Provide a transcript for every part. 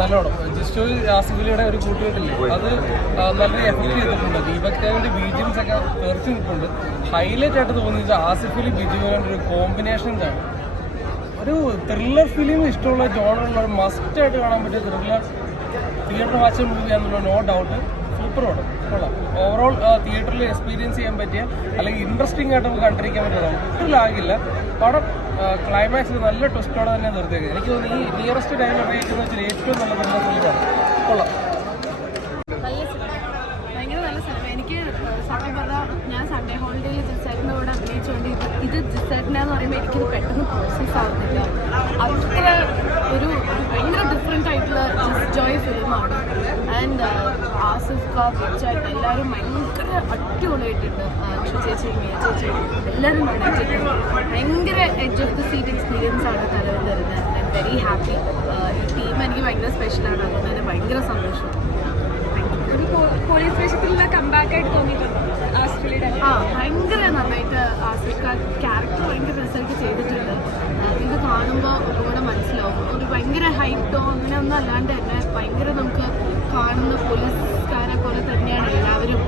നല്ലോണം ജസ്റ്റ് ആസിഫലിയുടെ ഒരു കൂട്ടുകെട്ടില്ലേ അത് നല്ല എഫക്ട് ചെയ്തിട്ടുണ്ട്. ദീപക്കാരുടെ ബീജിയംസ് ഒക്കെ തെറിച്ച് നിൽക്കുന്നുണ്ട്. ഹൈലൈറ്റ് ആയിട്ട് തോന്നിയത് ആസിഫലി ബിജുവിന്റെ ഒരു കോമ്പിനേഷൻസ് ആണ്. ഒരു ത്രില്ലർ ഫിലിം ഇഷ്ടമുള്ള ജോണറുള്ള ഒരു മസ്റ്റ് ആയിട്ട് കാണാൻ പറ്റിയ ത്രില്ലർ തിയേറ്റർ വാച്ച് മൂവിയാണെന്നുള്ള നോ ഡൗട്ട്. സൂപ്പർ പടം കൊള്ളാം. ഓവറോൾ തിയേറ്ററിൽ എക്സ്പീരിയൻസ് ചെയ്യാൻ പറ്റിയ അല്ലെങ്കിൽ ഇൻട്രസ്റ്റിംഗ് ആയിട്ട് നമുക്ക് കണ്ടിരിക്കാൻ പറ്റുന്ന ഒട്ടും ലാഗില്ല. പടം ക്ലൈമാക്സിൽ നല്ല ട്വിസ്റ്റോടെ തന്നെ നിർത്തിയേക്കുക. എനിക്ക് തോന്നുന്നു ഈ നിയറസ്റ്റ് ടൈം അറിയിക്കുന്ന വെച്ചാൽ ഏറ്റവും നല്ല ത്രില്ലർ ഫിലിമാണ്. കൊള്ളാം. ഭയങ്കര നല്ല സിനിമ. എനിക്ക് സത്യം പറഞ്ഞാൽ ഞാൻ സൺഡേ ഹോളിഡേയിൽ ജിസേറ്റിൻ്റെ കൂടെ അഭിനയിച്ചുകൊണ്ട് ഇത് ജിസേറ്റിനെന്ന് പറയുമ്പോൾ എനിക്കിത് പെട്ടെന്ന് പ്രോസസ് ആവുന്നില്ല. അത്ര ഒരു ഭയങ്കര ഡിഫറെൻ്റ് ആയിട്ടുള്ള ജോയ് ഫിലിമാണ്. ആൻഡ് ആസിഫ് ഖാൻ ബിച്ചായിട്ട് എല്ലാവരും ഭയങ്കര അടിപൊളിയായിട്ടുണ്ട്. അക്ഷ ചേച്ചി മിയ ചേച്ചി എല്ലാവരും നന്നായിട്ടുണ്ട്. ഭയങ്കര edge of the seat experience ആണ് തലവൻ തരുന്നത്. I am very happy. ഈ ടീം എനിക്ക് ഭയങ്കര സ്പെഷ്യലാണ്. അതുകൊണ്ട് തന്നെ ഭയങ്കര സന്തോഷം. ഒരു പോലീസ് വേഷത്തിലുള്ള കമ്പാക്ക് ആയിട്ട് തോന്നിയിട്ടുണ്ടോ ആസിഫലിയുടെ? ഭയങ്കര നന്നായിട്ട് ആസിഫ് ഖാൻ ക്യാരക്ടർ ഭയങ്കര റിസൾട്ട് ചെയ്തിട്ടുണ്ട്. ഇത് കാണുമ്പോൾ ഒന്നുകൂടെ മനസ്സിലാവും. ഒരു ഭയങ്കര ഹൈറ്റോ അങ്ങനെ ഒന്നും അല്ലാണ്ട് തന്നെ ഭയങ്കര നമുക്ക് കാണുന്ന പോലീസുകാരെ പോലെ തന്നെയാണ് എല്ലാവരും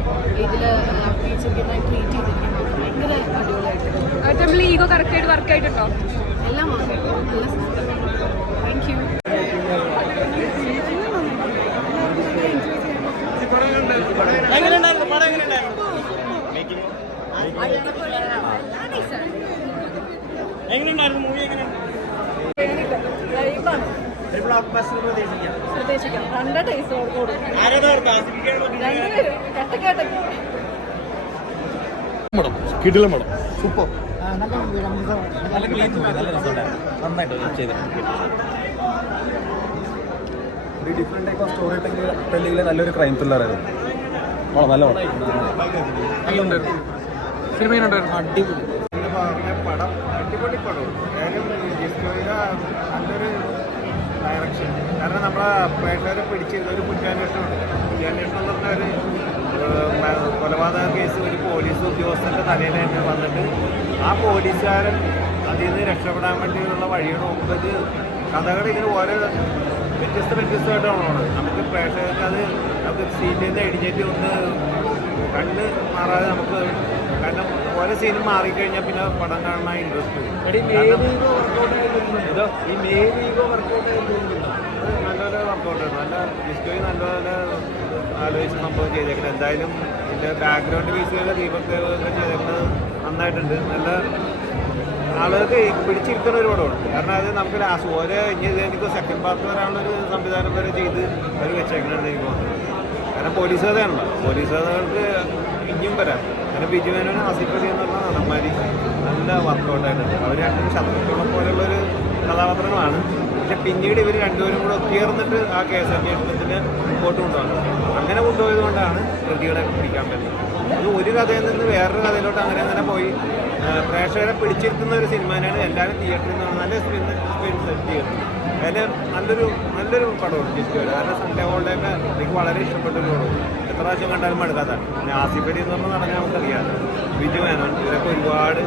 ഇതിൽ അഭിനയിച്ചിരിക്കുന്നത്, ട്രീറ്റ് ചെയ്തിരിക്കുന്നത്. ഭയങ്കര അടിപൊളിയായിട്ട് ഈഗോ കറക്റ്റായിട്ട് വർക്കായിട്ടുണ്ടോ? എല്ലാം വർക്കായിട്ട് നല്ല താങ്ക് യു. പ്രതീക്ഷിക്കാം. നല്ല ടേസ്റ്റ് കിടിലം പടം. സൂപ്പർ. നല്ല ക്ലീൻ മൂവി, നല്ല രസമുണ്ടായിരുന്നു. നന്നായിട്ട് ചെയ്തിട്ടുണ്ട്. ഒരു ഡിഫറെൻറ്റ് ടൈപ്പ് ഓഫ് സ്റ്റോറി ടെല്ലിങ്ങിൽ നല്ലൊരു ക്രൈം ത്രില്ലറായിരുന്നു. നല്ല പടം. അടിപൊളി പടം. അടിപൊളി പടവും. കാര്യം നല്ലൊരു ഡയറക്ഷൻ. കാരണം നമ്മളെ പ്രേക്ഷകരെ പിടിച്ചിരുന്ന ഒരു കുറ്റാന്വേഷണമുണ്ട്. കുറ്റാന്വേഷണം എന്ന് പറഞ്ഞാൽ ഒരു കൊലപാതക കേസ് ഒരു പോലീസ് ഉദ്യോഗസ്ഥൻ്റെ തലയിൽ തന്നെ വന്നിട്ട് ആ പോലീസുകാരൻ അതിൽ നിന്ന് രക്ഷപ്പെടാൻ വേണ്ടിയുള്ള വഴികൾ നോക്കുന്നത് കഥകൾ ഇങ്ങനെ ഓരോ വ്യത്യസ്തമായിട്ടാണ്. നമുക്ക് പ്രേക്ഷകർക്ക് അത് നമുക്ക് സീറ്റിൽ നിന്ന് എഡിറ്റ് ഒന്ന് കണ്ണ് മാറാതെ നമുക്ക്, കാരണം ഓരോ സീനും മാറിക്കഴിഞ്ഞാൽ പിന്നെ പടം കാണാൻ ഇൻട്രസ്റ്റ് വരും. ഈ മെയിൻ ഈഗോ വർക്കൗട്ട് നല്ലപോലെ വർക്കൗട്ട് ആയിരുന്നു. നല്ല ഡിസ്കോയി നല്ലപോലെ ആലോചിച്ച് സംഭവം ചെയ്തേക്കുന്നത്. എന്തായാലും ഇതിൻ്റെ ബാക്ക്ഗ്രൗണ്ട് പീസുകൾ ദീപക് ദേവൊക്കെ ചെയ്തേക്കുന്നത് നന്നായിട്ടുണ്ട്. നല്ല ആളുകൾക്ക് പിടിച്ചിരുത്തുന്ന ഒരു പടമാണ്. കാരണം അത് നമുക്ക് ലാസ്റ്റ് ഓരോ എനിക്ക് സെക്കൻഡ് പാർട്ട് വരാനുള്ളൊരു സംവിധാനം വരെ ചെയ്ത് അവർ വെച്ചേക്കണമെന്ന് എനിക്ക് തോന്നുന്നത്. കാരണം പോലീസ് കഥയാണല്ലോ. പോലീസ് കഥകൾക്ക് ഇനിയും വരാം. അങ്ങനെ ബിജു മേനോനും ആസിഫ് അലി എന്ന് പറഞ്ഞ നടന്മാർ നല്ല വർക്കൗട്ടായിട്ടുണ്ട്. അവർ രണ്ടും ശത്രുക്കളെ പോലെയുള്ളൊരു കഥാപാത്രങ്ങളാണ്. പക്ഷെ പിന്നീട് ഇവർ രണ്ടുപേരും കൂടെ ഒത്തുചേർന്നിട്ട് ആ കേസ് അന്വേഷണത്തിന് മുമ്പോട്ട് കൊണ്ടുപോകുന്നത്. അങ്ങനെ കൊണ്ടുപോയത് കൊണ്ടാണ് പ്രതികളെ പിടിക്കാൻ പറ്റുന്നത്. ഇത് ഒരു കഥയിൽ നിന്ന് വേറൊരു കഥയിലോട്ട് അങ്ങനെ പോയി പ്രേക്ഷകരെ പിടിച്ചിരുത്തുന്ന ഒരു സിനിമ തന്നെയാണ്. എല്ലാവരും തിയേറ്ററിൽ നിന്നാണ് നല്ല സ്ക്രീൻ സെറ്റ് ചെയ്യുന്നത്. അതിൽ നല്ലൊരു പടമാണ് ജിസ്റ്റോയിൽ. കാരണം സൺഡേ ഹോളിഡേയൊക്കെ എനിക്ക് വളരെ ഇഷ്ടപ്പെട്ടൊരു പടവും. എത്ര പ്രാവശ്യം കണ്ടാലും മടുക്കാതാണ്. പിന്നെ ആസിഫ് അലി എന്ന് പറഞ്ഞാൽ നടന്നാൽ നമുക്കറിയാം. ബിജു മേനോൻ ഇവരൊക്കെ ഒരുപാട്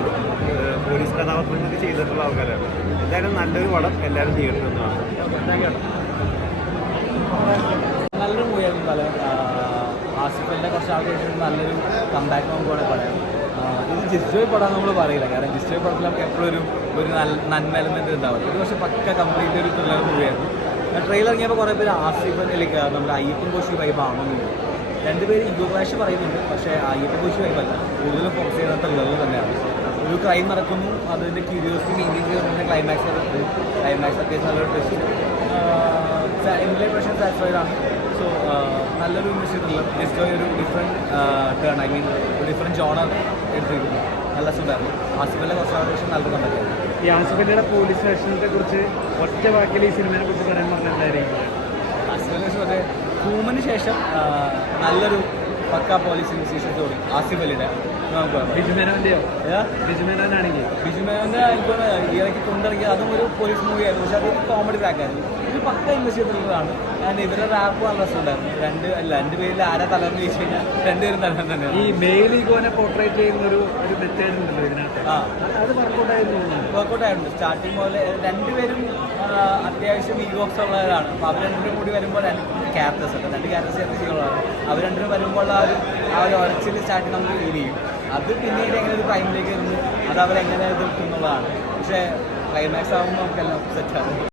പോലീസ് കഥാപാത്രങ്ങൾക്ക് ചെയ്തിട്ടുള്ള ആൾക്കാരാണ്. എന്തായാലും നല്ലൊരു പടം എല്ലാവരും തിയേറ്ററിൽ നിന്നാണ്. നല്ലൊരു മൂവിയായിരുന്നു. പല ആസിഫലിൻ്റെ കുറച്ച് ആൾക്കാർ നല്ലൊരു കമ്പാക്ക് നമുക്ക് വേണമെങ്കിൽ പറയാം. ഇത് ജിസ്റ്റോയ് പടം നമ്മൾ പറയില്ല. കാരണം ജിസ്റ്റോയ് പടത്തിൽ നമുക്ക് എപ്പോഴും ഒരു നന്മ എലമെൻറ്റ് ഉണ്ടാവില്ല. ഇത് പക്ഷേ പക്ക കംപ്ലീറ്റ് ഒരു ത്രില്ലർ മൂവിയായിരുന്നു. ട്രെയിലർ ഇറങ്ങിയപ്പോൾ കുറേ പേര് ആസിഫിലേക്ക് നമ്മുടെ അയ്യപ്പൻ കോശി വൈബ് ആണെന്നുണ്ട്. രണ്ടുപേര് ഈഗോ ക്ലാഷ് പറയുന്നുണ്ട്. പക്ഷേ അയ്യപ്പൻ കോശി വൈബല്ല, കൂടുതലും ഫോക്കസ് ചെയ്യുന്ന ത്രില്ലറിൽ തന്നെയാണ്. ഒരു ക്രൈം നടക്കുന്നു, അതിൻ്റെ ക്യൂരിയോസിറ്റി മെയിൻറ്റെയിൻ ചെയ്തുകൊണ്ട് ക്ലൈമാക്സ് അത്യാവശ്യം നല്ലൊരു ട്വിസ്റ്റ്. എംപ്ലോയ് പ്രശ്നം സാറ്റിസ്ഫൈഡ് ആണ്. സോ നല്ലൊരു ഇൻവെസ്റ്റ് ത്രില്ലർ. ജിസ്റ്റോയ് ഒരു ഡിഫറെൻറ്റ് ടേൺ, ഐ മീൻ ഒരു ഡിഫറെൻറ്റ് ജോണർ എടുത്തിരിക്കുന്നു. നല്ല സുഖമായിരുന്നു. ആസിഫിൻ്റെ കുറച്ച് ആവശ്യം നല്ലൊരു കണ്ടായിരുന്നു. ഈ ആസിഫലിയുടെ പോലീസ് വേഷത്തെ കുറിച്ച് ഒറ്റ വാക്കിൽ ഈ സിനിമയെ കുറിച്ച് പറയാൻ പറഞ്ഞിട്ടുണ്ടായിരിക്കും. ആസിഫിൻ്റെ വേഷം അതെ ഹ്യൂമന് ശേഷം നല്ലൊരു പക്ക പോലീസ് ഇൻവെസ്റ്റിഗേഷൻ സ്റ്റോറി. ആസിഫ് അലിയുടെ ബിജുമേനോൻ്റെയോ? ബിജുമേനോനാണെങ്കിൽ ബിജുമേനോൻ്റെ എനിക്ക് ഇടയ്ക്ക് കൊണ്ടിറങ്ങിയത് അതും ഒരു പോലീസ് മൂവിയായിരുന്നു. പക്ഷേ അത് കോമഡി ട്രാക്കായിരുന്നു. ഇത് പക്ക ഇൻവെസ്റ്റിഗേറ്ററുകളാണ്. ആൻഡ് ഇവരുടെ റാപ്പ് നല്ല രസമുണ്ടായിരുന്നു. രണ്ട് പേരിൽ ആരാ തലർന്ന് ചോദിച്ചു കഴിഞ്ഞാൽ രണ്ടുപേരും തലർന്ന് തന്നെയാണ്. ഈ മെയിൽ ഈഗോനെ പോർട്രേറ്റ് ചെയ്യുന്ന ഒരു മെത്തേഡ് ഉണ്ടല്ലോ ഇതിനകത്ത്. അത് വർക്കൗട്ടായിരുന്നു. വർക്കൗട്ടായിരുന്നു. സ്റ്റാർട്ടിങ് പോലെ രണ്ടുപേരും അത്യാവശ്യം ഈഗോക്സ് ഉള്ളവരാണ്. അപ്പോൾ അവർ രണ്ടുപേരും കൂടി വരുമ്പോൾ ക്യാരക്ടേഴ്സ് ഉണ്ട്, രണ്ട് ക്യാരക്ടേഴ്സ് ചെയ്യുള്ളതാണ്. അവർ രണ്ടുപേരും വരുമ്പോൾ ആ ഒരു ഉറച്ചിൽ സ്റ്റാർട്ടിങ് നമുക്ക് ഫീൽ ചെയ്യും. അത് പിന്നീട് എങ്ങനെ ഒരു ടൈമിലേക്ക് വരുന്നു, അത് അവരെങ്ങനെ എതിർക്കുന്നുള്ളതാണ്. പക്ഷേ ക്ലൈമാക്സ് ആകുമ്പോൾ നമുക്കെല്ലാം സെറ്റാണ്.